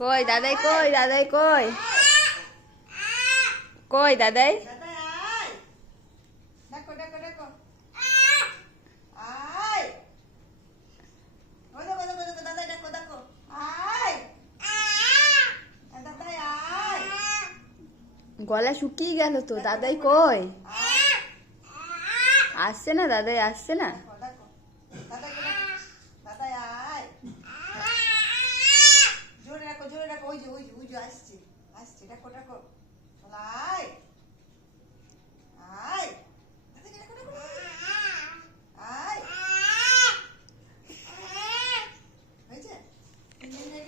কই দাদাই, কই দাদাই, কই কই দাদাই? দাদা আয়, দেখো দেখো দেখো, আয়, ওই দেখো দেখো দেখো, দাদা দেখো দেখো, আয়, দাদা আয়, গলা শুকিয়ে গেল তো। দাদাই কই? আয়, আসছে না দাদাই, আসছে না। দেখো দেখো, দাদাকে দেখো, দাদা আয়, জোরে রাখো, ওই যে ওই যে ওই যে আসছে আসছে, দেখো দেখো, চলো আয়।